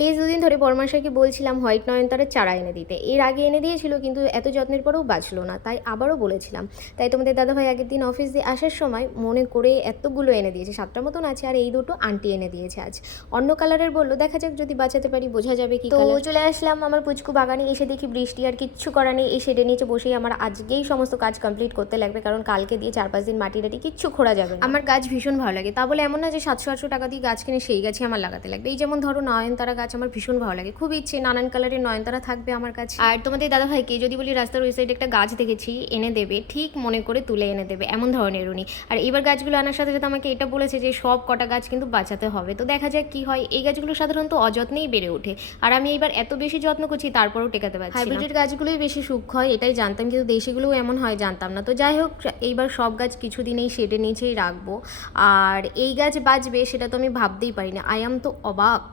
বেশ দুদিন ধরে বড়মাশাইকে বলছিলাম হোয়াইট নয়নতারার চারা এনে দিতে। এর আগে এনে দিয়েছিল, কিন্তু এত যত্নের পরেও বাঁচলো না, তাই আবারও বলেছিলাম। তাই তোমাদের দাদাভাই আগের দিন অফিস দিয়ে আসার সময় মনে করে এতগুলো এনে দিয়েছে, 7টার মতন আছে। আর এই দুটো আন্টি এনে দিয়েছে আজ, অন্য কালারের বললো, দেখা যাক যদি বাঁচাতে পারি, বোঝা যাবে কি। তো চলে আসলাম আমার পুচকু বাগানে, এসে দেখি বৃষ্টি, আর কিচ্ছু করা নেই। এই শেডের নিচে বসেই আমার আজকেই সমস্ত কাজ কমপ্লিট করতে লাগবে, কারণ কালকে দিয়ে 4-5 দিন মাটি টাটি কিচ্ছু খোঁড়া যাবে না। আমার গাছ ভীষণ ভালো লাগে, তা বলে এমন না যে 700-800 টাকা দিয়ে গাছ কিনে সেই গাছই আমার লাগাতে লাগবে। এই যেমন ধরো নয়নতারা গাছ আমার ভীষণ ভালো লাগে, খুব ইচ্ছে নানান কালারের নয়নতারা থাকবে আমার কাছে। আর তোমাদের দাদাভাইকে যদি বলি রাস্তার ওই সাইডে একটা গাছ দেখেছি এনে দেবে, ঠিক মনে করে তুলে এনে দেবে, এমন ধরনের উনি। আর এবার গাছগুলো আনার সাথে সাথে আমাকে এটা বলেছে যে সব কটা গাছ কিন্তু বাঁচাতে হবে, তো দেখা যাক কি হয়। এই গাছগুলো সাধারণত অযত্নেই বেড়ে ওঠে, আর আমি এইবার এত বেশি যত্ন করছি তারপরেও টেকাতে পারছি না। হাইব্রিডের গাছগুলোই বেশি সূক্ষ্ম হয় এটাই জানতাম, কিন্তু দেশিগুলোও এমন হয় জানতাম না। তো যাই হোক, এইবার সব গাছ কিছুদিনেই শেডের নিচেই রাখবো। আর এই গাছ বাঁচবে সেটা তো আমি ভাবতেই পারি না, আই এম তো অবাক।